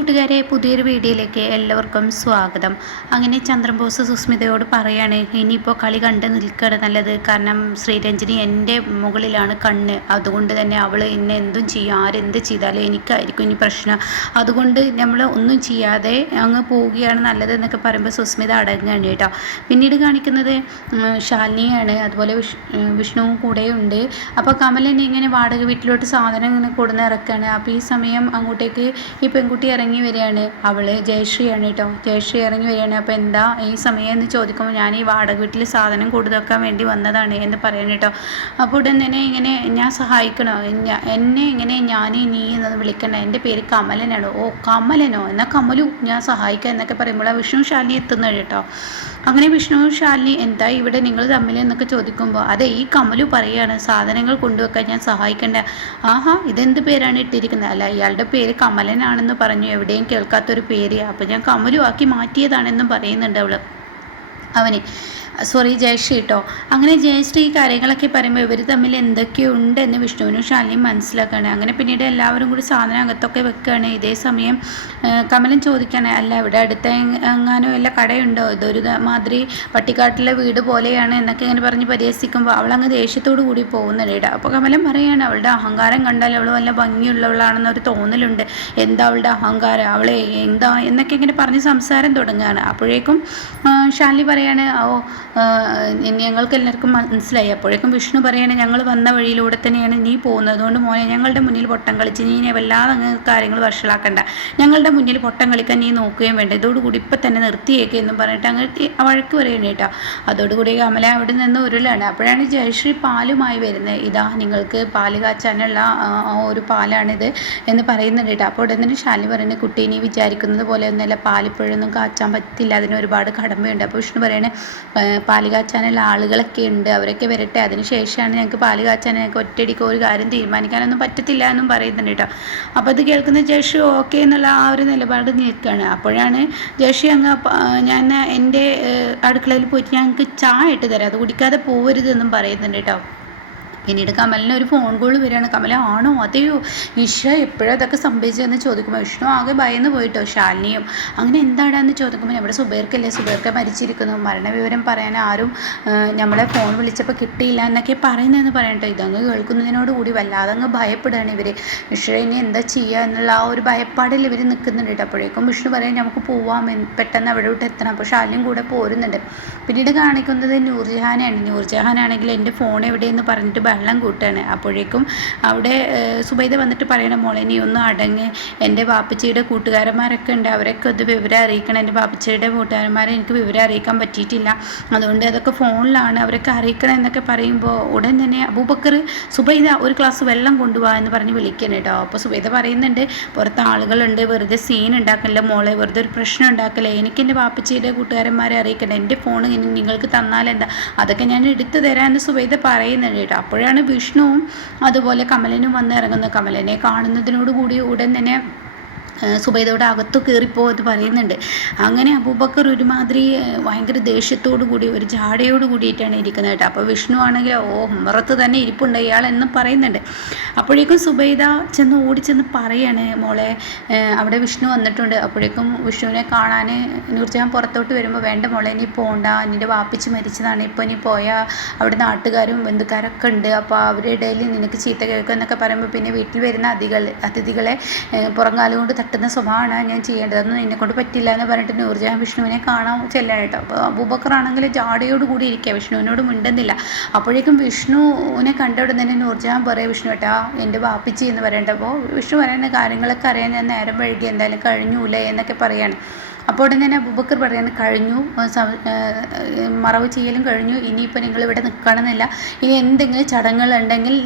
കൂട്ടുകാരെ പുതിയൊരു വീഡിയോയിലേക്ക് എല്ലാവർക്കും സ്വാഗതം. അങ്ങനെ ചന്ദ്രബോസ് സുസ്മിതയോട് പറയാണ് ഇനിയിപ്പോൾ കളി കണ്ട് നിൽക്കുകയാണ് നല്ലത്. കാരണം ശ്രീരഞ്ജിനി എന്റെ മുകളിലാണ് കണ്ണ്. അതുകൊണ്ട് തന്നെ അവൾ എന്നെ എന്തും ചെയ്യും. ആരെന്ത് ചെയ്താലും എനിക്കായിരിക്കും ഇനി പ്രശ്നം. അതുകൊണ്ട് നമ്മൾ ഒന്നും ചെയ്യാതെ അങ്ങ് പോവുകയാണ് നല്ലത് എന്നൊക്കെ പറയുമ്പോൾ സുസ്മിത അടങ്ങുകയാണ് കേട്ടോ. പിന്നീട് കാണിക്കുന്നത് ശാലിനിയാണ്. അതുപോലെ വിഷ് വിഷ്ണുവും കൂടെയുണ്ട് അപ്പോൾ കമലിനെ ഇങ്ങനെ വാടക വീട്ടിലോട്ട് സാധനം ഇങ്ങനെ കൊടുന്ന് ഇറക്കുകയാണ് അപ്പോൾ ഈ സമയം അങ്ങോട്ടേക്ക് ഈ പെൺകുട്ടി ഇറങ്ങി വരികയാണ്. അവൾ ജയശ്രീയാണ് കേട്ടോ. ജയശ്രീ ഇറങ്ങി വരികയാണ്. അപ്പോൾ എന്താ ഈ സമയം എന്ന് ചോദിക്കുമ്പോൾ ഞാൻ ഈ വാടക വീട്ടിൽ സാധനം കൊടുത്തൊക്കാൻ വേണ്ടി വന്നതാണ് എന്ന് പറയണം കേട്ടോ. അപ്പോൾ ഉടൻ തന്നെ ഇങ്ങനെ ഞാൻ സഹായിക്കണോ? എന്നെ ഇങ്ങനെ ഞാൻ നീ എന്നത് വിളിക്കണ്ട. എന്റെ പേര് കമലനാണ്. ഓ കമലനോ? എന്നാൽ കമലു ഞാൻ സഹായിക്കാം എന്നൊക്കെ പറയുമ്പോൾ ആ വിഷ്ണു ശാലി എത്തുന്നത് കേട്ടോ. അങ്ങനെ വിഷ്ണു ശാലിനി എന്താ ഇവിടെ നിങ്ങൾ തമ്മിൽ എന്നൊക്കെ ചോദിക്കുമ്പോൾ അതെ ഈ കമലു പറയാണ് സാധനങ്ങൾ കൊണ്ടുവെക്കാൻ ഞാൻ സഹായിക്കേണ്ട. ആഹാ ഇതെന്ത് പേരാണ് ഇട്ടിരിക്കുന്നത്? അല്ല ഇയാളുടെ പേര് കമലനാണെന്ന് പറഞ്ഞു എവിടെയും കേൾക്കാത്തൊരു പേര്. അപ്പം ഞാൻ കമലു ആക്കി മാറ്റിയതാണെന്നും പറയുന്നുണ്ട് അവൾ. അവന്. സോറി ജയശ്രീ കേട്ടോ അങ്ങനെ ജയശ്രീ ഈ കാര്യങ്ങളൊക്കെ പറയുമ്പോൾ ഇവർ തമ്മിൽ എന്തൊക്കെയുണ്ട് എന്ന് വിഷ്ണുവിനും ശാലിനിയും മനസ്സിലാക്കുകയാണ് അങ്ങനെ പിന്നീട് എല്ലാവരും കൂടി സാധനം അകത്തൊക്കെ വെക്കുകയാണ് ഇതേ സമയം കമലൻ ചോദിക്കുകയാണ് അല്ല ഇവിടെ അടുത്ത എങ്ങാനും വല്ല കടയുണ്ടോ? ഇതൊരു മാതിരി പട്ടിക്കാട്ടിലെ വീട് പോലെയാണ് എന്നൊക്കെ ഇങ്ങനെ പറഞ്ഞ് പരിഹസിക്കുമ്പോൾ അവളങ്ങ് ദേഷ്യത്തോടു കൂടി പോകുന്നുണ്ട്. അപ്പോൾ കമലൻ പറയുകയാണ് അവളുടെ അഹങ്കാരം കണ്ടാൽ അവൾ വല്ല ഭംഗിയുള്ളവളാണെന്നൊരു തോന്നലുണ്ട്. എന്താ അവളുടെ അഹങ്കാരം? അവളെ എന്താ? എന്നൊക്കെ ഇങ്ങനെ പറഞ്ഞ് സംസാരം തുടങ്ങുകയാണ്. അപ്പോഴേക്കും ശാലി ശാലിനി പറയാണ് ഓ ഞങ്ങൾക്ക് എല്ലാവർക്കും മനസ്സിലായി. അപ്പോഴേക്കും വിഷ്ണു പറയാണ് ഞങ്ങൾ വന്ന വഴിയിലൂടെ തന്നെയാണ് നീ പോകുന്നത്. അതുകൊണ്ട് മോനെ ഞങ്ങളുടെ മുന്നിൽ പൊട്ടം കളിച്ച് നീ വല്ലാതെ കാര്യങ്ങൾ വഷളാക്കണ്ട. ഞങ്ങളുടെ മുന്നിൽ പൊട്ടം കളിക്കാൻ നീ നോക്കുകയും വേണ്ട. ഇതോടുകൂടി ഇപ്പം തന്നെ നിർത്തിയേക്ക് എന്നും പറഞ്ഞിട്ട് അങ്ങ് തി- വഴക്ക് പറയണ കേട്ടോ. അതോടുകൂടി കമല അവിടെ നിന്ന് ഉരുളാണ്. അപ്പോഴാണ് ജയശ്രീ പാലുമായി വരുന്നത്. ഇതാ നിങ്ങൾക്ക് പാൽ കാച്ചാനുള്ള ഒരു പാലാണിത് എന്ന് പറയുന്നുണ്ട് കേട്ടോ. അപ്പോൾ ഉടൻ തന്നെ ശാലി പറയുന്നത് കുട്ടി നീ വിചാരിക്കുന്നത് പോലെ ഒന്നുമല്ല. പാലിപ്പോഴൊന്നും കാച്ചാൻ പറ്റില്ല. അതിന് ഒരുപാട് കടമയുണ്ട്. അപ്പോൾ വിഷ്ണു പറയണേ "ആ, പാൽ ആളുകളൊക്കെ ഉണ്ട്. അവരൊക്കെ വരട്ടെ. അതിനുശേഷമാണ് ഞങ്ങൾക്ക് പാൽ കാച്ചാൻ ഞങ്ങൾക്ക് ഒറ്റയടിക്ക് ഒരു കാര്യം തീരുമാനിക്കാനൊന്നും പറ്റത്തില്ല എന്നും പറയുന്നുണ്ട് കേട്ടോ. അപ്പോൾ അത് കേൾക്കുന്ന ജേഷു ഓക്കെ എന്നുള്ള ആ ഒരു നിലപാട് നിൽക്കുകയാണ് അപ്പോഴാണ് ജേഷു അങ്ങ് ഞാൻ എന്റെ അടുക്കളയിൽ പോയിട്ട് ഞങ്ങൾക്ക് ചായ ഇട്ട് തരാം. അത് കുടിക്കാതെ പോകരുതെന്നും പറയുന്നുണ്ട് കേട്ടോ. പിന്നീട് കമലിന് ഒരു ഫോൺ കോൾ വരികയാണ്. കമല ആണോ? അതെയോ? ഇഷ എപ്പോഴും അതൊക്കെ സംഭവിച്ചതെന്ന് ചോദിക്കുമ്പോൾ വിഷ്ണു ആകെ ഭയന്ന് പോയിട്ടോ? ശാലിനിയും അങ്ങനെ എന്താടാന്ന് ചോദിക്കുമ്പോൾ നമ്മുടെ സുബേർക്കല്ലേ? സുബേർക്ക മരിച്ചിരിക്കുന്നു. മരണവിവരം പറയാൻ ആരും നമ്മളെ ഫോൺ വിളിച്ചപ്പോൾ കിട്ടിയില്ല എന്നൊക്കെ പറയുന്നതെന്ന് പറയട്ടോ ഇതങ്ങ് കേൾക്കുന്നതിനോട് കൂടി വല്ലാതെ അങ്ങ് ഭയപ്പെടുകയാണ് ഇവർ ഇഷ ഇനി എന്താ ചെയ്യുക എന്നുള്ള ആ ഒരു ഭയപ്പാടിൽ ഇവർ നിൽക്കുന്നുണ്ട് കേട്ടോ. അപ്പോഴേക്കും വിഷ്ണു പറയും നമുക്ക് പോവാം. പെട്ടെന്ന് അവിടെ വിട്ട് എത്തണം. അപ്പോൾ ശാലിനിയും കൂടെ പോരുന്നുണ്ട്. പിന്നീട് കാണിക്കുന്നത് നൂർജഹാനാണ്. നൂർജഹാനാണെങ്കിൽ എന്റെ ഫോൺ എവിടെയെന്ന് പറഞ്ഞിട്ട് ബഹളം കൂട്ടുകയാണ് അപ്പോഴേക്കും അവിടെ സുബൈദ വന്നിട്ട് പറയണ മോളെ നീ ഒന്നും അടങ്ങ്. എന്റെ വാപ്പച്ചിയുടെ കൂട്ടുകാരന്മാരൊക്കെ ഉണ്ട്. അവരൊക്കെ ഇത് വിവരം അറിയിക്കണം. എന്റെ വാപ്പച്ചിയുടെ കൂട്ടുകാരന്മാരെ എനിക്ക് വിവരം അറിയിക്കാൻ പറ്റിയിട്ടില്ല. അതുകൊണ്ട് അതൊക്കെ ഫോണിലാണ് അവരൊക്കെ അറിയിക്കണം എന്നൊക്കെ പറയുമ്പോൾ ഉടൻ തന്നെ അബൂബക്കർ സുബൈദ ഒരു ഗ്ലാസ് വെള്ളം കൊണ്ടുപോകാം എന്ന് പറഞ്ഞ് വിളിക്കണം കേട്ടോ. അപ്പോൾ സുബൈദ പറയുന്നുണ്ട് പുറത്ത് ആളുകളുണ്ട്. വെറുതെ സീൻ ഉണ്ടാക്കില്ല മോളെ വെറുതെ ഒരു പ്രശ്നം ഉണ്ടാക്കില്ല. എനിക്ക് എന്റെ വാപ്പച്ചിയുടെ കൂട്ടുകാരന്മാരെ അറിയിക്കണം എന്റെ ഫോൺ ഇനി നിങ്ങൾക്ക് തന്നാലെന്താ? അതൊക്കെ ഞാൻ എടുത്തു തരാമെന്ന് സുബൈദ പറയുന്നുണ്ട് കേട്ടോ. അപ്പോഴാണ് വിഷ്ണുവും അതുപോലെ കമലനും വന്ന് ഇറങ്ങുന്നത്. കമലനെ കാണുന്നതിനോട് കൂടി ഉടൻ തന്നെ സുബൈദയുടെ അകത്തു കയറിപ്പോ എന്ന് പറയുന്നുണ്ട്. അങ്ങനെ അബൂബക്കർ ഒരുമാതിരി ഭയങ്കര ദേഷ്യത്തോടു കൂടി ഒരു ജാടയോട് കൂടിയിട്ടാണ് ഇരിക്കുന്നത് കേട്ടോ. അപ്പോൾ വിഷ്ണു ആണെങ്കിൽ ഓ ഉമ്മറത്ത് തന്നെ ഇരിപ്പുണ്ട് ഇയാൾ എന്ന് പറയുന്നുണ്ട്. അപ്പോഴേക്കും സുബൈദ ചെന്ന് ഓടിച്ചെന്ന് പറയാണ് മോളെ അവിടെ വിഷ്ണു വന്നിട്ടുണ്ട്. അപ്പോഴേക്കും വിഷ്ണുവിനെ കാണാൻ നൂർജഹാൻ പുറത്തോട്ട് വരുമ്പോൾ വേണ്ട മോളെ നീ പോണ്ട. നിന്റെ വാപ്പിച്ച് മരിച്ചതാണ്. ഇപ്പോൾ നീ പോയാൽ അവിടെ നാട്ടുകാരും ബന്ധുക്കാരൊക്കെ ഉണ്ട്. അപ്പോൾ അവരുടെ ഇടയിൽ നിനക്ക് ചീത്ത കേൾക്കും എന്നൊക്കെ പറയുമ്പോൾ പിന്നെ വീട്ടിൽ വരുന്ന അതികൾ അതിഥികളെ ഏഹ് തട്ടുന്ന സ്വഭാവമാണ് ഞാൻ ചെയ്യേണ്ടത്. അതൊന്നും എന്നെ കൊണ്ട് പറ്റില്ല എന്ന് പറഞ്ഞിട്ട് നൂർജാൻ വിഷ്ണുവിനെ കാണാൻ ചെല്ലാനായിട്ട് അപ്പോൾ അബൂബക്കർ ആണെങ്കിൽ ജാടയോട് കൂടി ഇരിക്കുക. വിഷ്ണുവിനോട് മിണ്ടുന്നില്ല. അപ്പോഴേക്കും വിഷ്ണുവിനെ കണ്ട ഉടൻ തന്നെ നൂർജഹാൻ പറയാം വിഷ്ണു ഏട്ടാ എന്റെ വാപ്പിച്ചി എന്ന് പറയേണ്ടപ്പോൾ വിഷ്ണു പറയുന്ന കാര്യങ്ങളൊക്കെ അറിയാൻ ഞാൻ നേരം വഴുകി എന്തായാലും കഴിഞ്ഞൂല എന്നൊക്കെ പറയാണ്. അപ്പോൾ ഉടൻ തന്നെ അബൂബക്കർ പറയുന്നത് കഴിഞ്ഞു മറവ് ചെയ്യലും കഴിഞ്ഞു. ഇനിയിപ്പോൾ നിങ്ങൾ ഇവിടെ നിൽക്കണമെന്നില്ല. ഇനി എന്തെങ്കിലും ചടങ്ങുകളുണ്ടെങ്കിൽ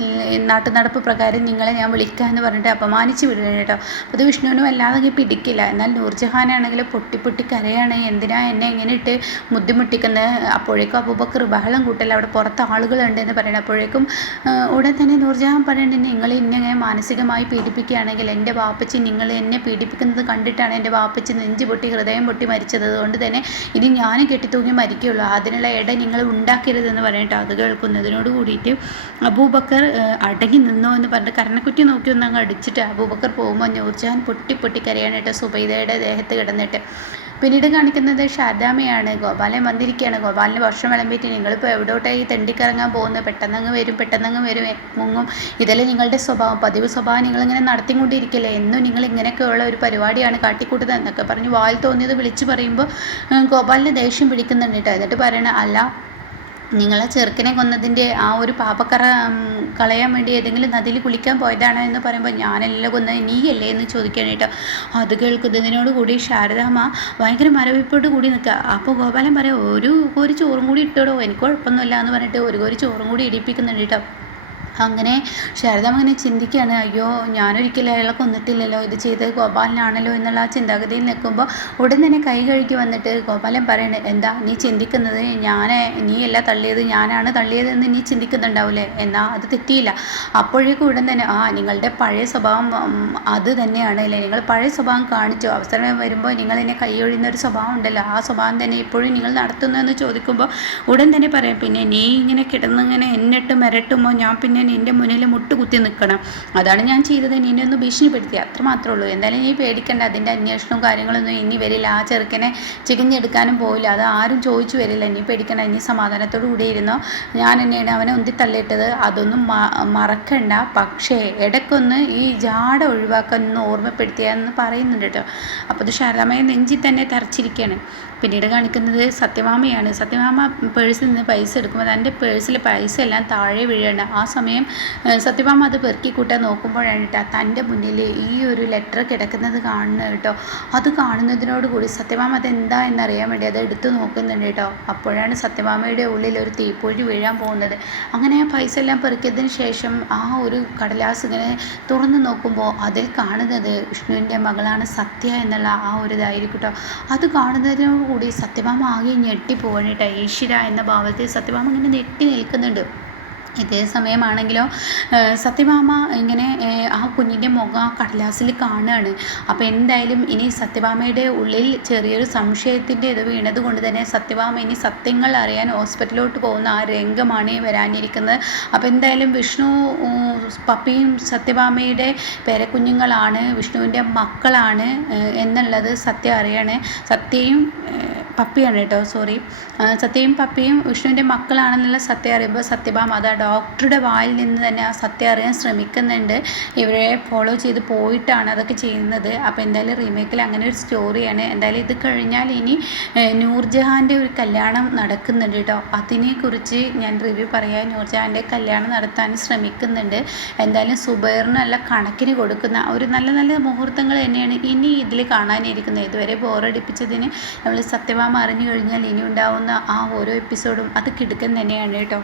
നാട്ടുനടപ്പ് നാട്ടു നടപ്പ് പ്രകാരം നിങ്ങളെ ഞാൻ വിളിക്കാമെന്ന് പറഞ്ഞിട്ട് അപമാനിച്ച് വിടുകയാണ് കേട്ടോ. അത് വിഷ്ണുവിനും വല്ലാതെ പിടിക്കില്ല. എന്നാൽ നൂർജഹാനാണെങ്കിൽ പൊട്ടി പൊട്ടി കരയാണ്. എന്തിനാ എന്നെ ഇങ്ങനെ ഇട്ട് ബുദ്ധിമുട്ടിക്കുന്നത് അപ്പോഴേക്കും അബൂബക്കർ ബഹളം കൂട്ടല്ല അവിടെ പുറത്ത് ആളുകളുണ്ട് എന്ന് പറയണം അപ്പോഴേക്കും ഉടൻ തന്നെ നൂർജഹാൻ പറയുന്നുണ്ട് നിങ്ങൾ ഇന്നെങ്ങനെ മാനസികമായി പീഡിപ്പിക്കുകയാണെങ്കിൽ എന്റെ വാപ്പച്ചി നിങ്ങൾ എന്നെ പീഡിപ്പിക്കുന്നത് കണ്ടിട്ടാണ് എന്റെ വാപ്പച്ചി നെഞ്ചു പൊട്ടി ഹൃദയം പൊട്ടി മരിച്ചത്. അതുകൊണ്ട് തന്നെ ഇനി ഞാനും കെട്ടിത്തൂങ്ങി മരിക്കുകയുള്ളൂ. അതിനുള്ള ഇട നിങ്ങൾ ഉണ്ടാക്കരുതെന്ന് പറഞ്ഞിട്ട് അത് കേൾക്കുന്നതിനോട് കൂടിയിട്ട് അബൂബക്കർ അടങ്ങി നിന്നോ എന്ന് പറഞ്ഞിട്ട് കരണക്കുറ്റി നോക്കി ഒന്ന് അങ്ങ് അടിച്ചിട്ട് അബൂബക്കർ പോകുമ്പോൾ നൂർജഹാൻ പൊട്ടി പൊട്ടി കരയാനായിട്ട് സുബൈദയുടെ ദേഹത്ത് കിടന്നിട്ട് പിന്നീട് കാണിക്കുന്നത് ഷാദാമയാണ് ഗോപാലൻ വന്നിരിക്കുകയാണ്. ഗോപാലിന് ഭക്ഷണം വിളമ്പിയിട്ട് നിങ്ങളിപ്പോൾ എവിടോട്ടായി തെണ്ടിക്കിറങ്ങാൻ പോകുന്നത്? പെട്ടെന്നങ്ങ് വരും പെട്ടെന്നങ്ങ് വരും മുങ്ങും. ഇതല്ലേ നിങ്ങളുടെ സ്വഭാവം പതിവ് സ്വഭാവം നിങ്ങളിങ്ങനെ നടത്തിക്കൊണ്ടിരിക്കില്ലേ? എന്നും നിങ്ങൾ ഇങ്ങനെയൊക്കെയുള്ള ഒരു പരിപാടിയാണ് കാട്ടിക്കൂട്ടുന്നത് എന്നൊക്കെ പറഞ്ഞ് വായിൽ തോന്നിയത് വിളിച്ചു പറയുമ്പോൾ ഗോപാലിന് ദേഷ്യം പിടിക്കുന്നുണ്ട് കേട്ടോ. എന്നിട്ട് പറയണ അല്ല നിങ്ങളെ ചെറുക്കനെ കൊന്നതിന്റെ ആ ഒരു പാപക്കറ കളയാൻ വേണ്ടി ഏതെങ്കിലും നദിയിൽ കുളിക്കാൻ പോയതാണോ എന്ന് പറയുമ്പോൾ ഞാനല്ല കൊന്നത് നീയല്ലേ എന്ന് ചോദിക്കാനായിട്ട് അത് കേൾക്കുന്നതിനോട് കൂടി ശാരദാമ്മ ഭയങ്കര മരവിപ്പോട്ട് കൂടി നിൽക്കുക. അപ്പോൾ ഗോപാലൻ പറയാം ഒരു കോരി ചോറും കൂടി ഇട്ടോടോ എനിക്ക് കുഴപ്പമൊന്നുമില്ല എന്ന് പറഞ്ഞിട്ട് ഒരു കോരി ചോറും കൂടി ഇടിപ്പിക്കുന്നുണ്ട് കേട്ടോ. അങ്ങനെ ശാരദാമ്മ ഇങ്ങനെ ചിന്തിക്കുകയാണ്. അയ്യോ ഞാനൊരിക്കലും അയാളെ കൊന്നിട്ടില്ലല്ലോ ഇത് ചെയ്തത് ഗോപാലനാണല്ലോ എന്നുള്ള ആ ചിന്താഗതിയിൽ നിൽക്കുമ്പോൾ ഉടൻ തന്നെ കൈ കഴുകി വന്നിട്ട് ഗോപാലൻ പറയണേ എന്താ നീ ചിന്തിക്കുന്നത്? ഞാൻ നീയല്ല തള്ളിയത് ഞാനാണ് തള്ളിയതെന്ന് നീ ചിന്തിക്കുന്നുണ്ടാവില്ലേ എന്നാ അത് തെറ്റിയില്ല. അപ്പോഴേക്കും ഉടൻ തന്നെ ആ നിങ്ങളുടെ പഴയ സ്വഭാവം അത് തന്നെയാണ് അല്ലേ? നിങ്ങൾ പഴയ സ്വഭാവം കാണിച്ചു. അവസരം വരുമ്പോൾ നിങ്ങൾ എന്നെ കൈയൊഴിയുന്ന ഒരു സ്വഭാവം ഉണ്ടല്ലോ. ആ സ്വഭാവം തന്നെ ഇപ്പോഴും നിങ്ങൾ നടത്തുന്നു എന്ന് ചോദിക്കുമ്പോൾ ഉടൻ തന്നെ പറയാം പിന്നെ നീ ഇങ്ങനെ കിടന്നിങ്ങനെ എന്നിട്ട് മിരട്ടുമ്പോൾ ഞാൻ പിന്നെ നിന്റെ മുന്നിൽ മുട്ടുകുത്തി നിൽക്കണം. അതാണ് ഞാൻ ചെയ്തത്. നിന്നെ ഒന്ന് ഭീഷണിപ്പെടുത്തി. അത്ര മാത്രമേ ഉള്ളൂ. എന്തായാലും നീ പേടിക്കണ്ട. അതിന്റെ അന്വേഷണവും കാര്യങ്ങളൊന്നും ഇനി വരില്ല. ആ ചെറുക്കനെ ചികഞ്ഞെടുക്കാനും പോവില്ല. അത് ആരും ചോദിച്ചു വരില്ല. ഇനി പേടിക്കണ്ട. ഇനി സമാധാനത്തോടു കൂടി ഇരുന്നോ. ഞാൻ തന്നെയാണ് അവനെ ഉന്തി തള്ളിയിട്ടത് അതൊന്നും മറക്കണ്ട. പക്ഷേ ഇടയ്ക്കൊന്ന് ഈ ജാട ഒഴിവാക്കാൻ ഒന്ന് ഓർമ്മപ്പെടുത്തിയെന്ന് പറയുന്നുണ്ട് കേട്ടോ. അപ്പോൾ അത് ശാരദാമയ നെഞ്ചി തന്നെ തറച്ചിരിക്കുകയാണ്. പിന്നീട് കാണിക്കുന്നത് സത്യമാമയാണ് സത്യമാമ പേഴ്സിൽ നിന്ന് പൈസ എടുക്കുമ്പോൾ തന്റെ പേഴ്സിലെ പൈസ എല്ലാം താഴെ വീഴേണ്ട. ആ സമയം സത്യഭാമ അത് പെറുക്കി കൂട്ടാൻ നോക്കുമ്പോഴാണ് കേട്ടോ തന്റെ മുന്നിൽ ഈ ഒരു ലെറ്റർ കിടക്കുന്നത് കാണുന്നത് കേട്ടോ. അത് കാണുന്നതിനോട് കൂടി സത്യഭാമ എന്താ എന്നറിയാൻ വേണ്ടി അത് എടുത്തു നോക്കുന്നുണ്ട് കേട്ടോ. അപ്പോഴാണ് സത്യഭാമയുടെ ഉള്ളിൽ ഒരു തീപ്പൊഴി വീഴാൻ പോകുന്നത്. അങ്ങനെ ആ പൈസ എല്ലാം പെറുക്കിയതിന് ശേഷം ആ ഒരു കടലാസ് ഇങ്ങനെ തുറന്നു നോക്കുമ്പോൾ അതിൽ കാണുന്നത് വിഷ്ണുവിന്റെ മകളാണ് സത്യ എന്നുള്ള ആ ഒരു ഇതായിരിക്കും കേട്ടോ. അത് കാണുന്നതിനോട് കൂടി സത്യഭാമ ആകെ ഞെട്ടിപ്പോവാണ് കേട്ടോ. ഈശ്വര എന്ന ഭാവത്തിൽ സത്യഭാമ ഇങ്ങനെ ഞെട്ടി നിൽക്കുന്നുണ്ട്. ഇതേ സമയമാണെങ്കിലോ സത്യഭാമ ഇങ്ങനെ ആ കുഞ്ഞിന്റെ മുഖം ആ കടലാസിൽ കാണുകയാണ്. അപ്പോൾ എന്തായാലും ഇനി സത്യഭാമയുടെ ഉള്ളിൽ ചെറിയൊരു സംശയത്തിന്റെ ഇത് വീണത് കൊണ്ട് തന്നെ സത്യഭാമ ഇനി സത്യങ്ങൾ അറിയാൻ ഹോസ്പിറ്റലിലോട്ട് പോകുന്ന ആ രംഗമാണ് വരാനിരിക്കുന്നത്. അപ്പോൾ എന്തായാലും വിഷ്ണു പപ്പിയും സത്യഭാമയുടെ പേരക്കുഞ്ഞുങ്ങളാണ് വിഷ്ണുവിന്റെ മക്കളാണ് എന്നുള്ളത് സത്യം അറിയണേ. സത്യയും പപ്പിയാണ് കേട്ടോ സോറി സത്യയും പപ്പിയും വിഷ്ണുവിന്റെ മക്കളാണെന്നുള്ള സത്യം അറിയുമ്പോൾ സത്യഭാമ അത് ഡോക്ടറുടെ വായിൽ നിന്ന് തന്നെ ആ സത്യം അറിയാൻ ശ്രമിക്കുന്നുണ്ട്. ഇവരെ ഫോളോ ചെയ്ത് പോയിട്ടാണ് അതൊക്കെ ചെയ്യുന്നത്. അപ്പോൾ എന്തായാലും റീമേക്കിൽ അങ്ങനെ ഒരു സ്റ്റോറിയാണ് എന്തായാലും ഇത് കഴിഞ്ഞാൽ ഇനി നൂർജഹാന്റെ ഒരു കല്യാണം നടക്കുന്നുണ്ട് കേട്ടോ. അതിനെക്കുറിച്ച് ഞാൻ റിവ്യൂ പറയാൻ നൂർജഹാന്റെ കല്യാണം നടത്താൻ ശ്രമിക്കുന്നുണ്ട്. എന്തായാലും സുബൈറിന് നല്ല കണക്കിന് കൊടുക്കുന്ന ഒരു നല്ല നല്ല മുഹൂർത്തങ്ങൾ തന്നെയാണ് ഇനി ഇതിൽ കാണാനിരിക്കുന്നത്. ഇതുവരെ ബോറടിപ്പിച്ചതിന് നമ്മൾ സത്യഭാമ അറിഞ്ഞു കഴിഞ്ഞാൽ ഇനി ഉണ്ടാവുന്ന ആ ഓരോ എപ്പിസോഡും അത് കിടുക്കൻ തന്നെയാണ് കേട്ടോ.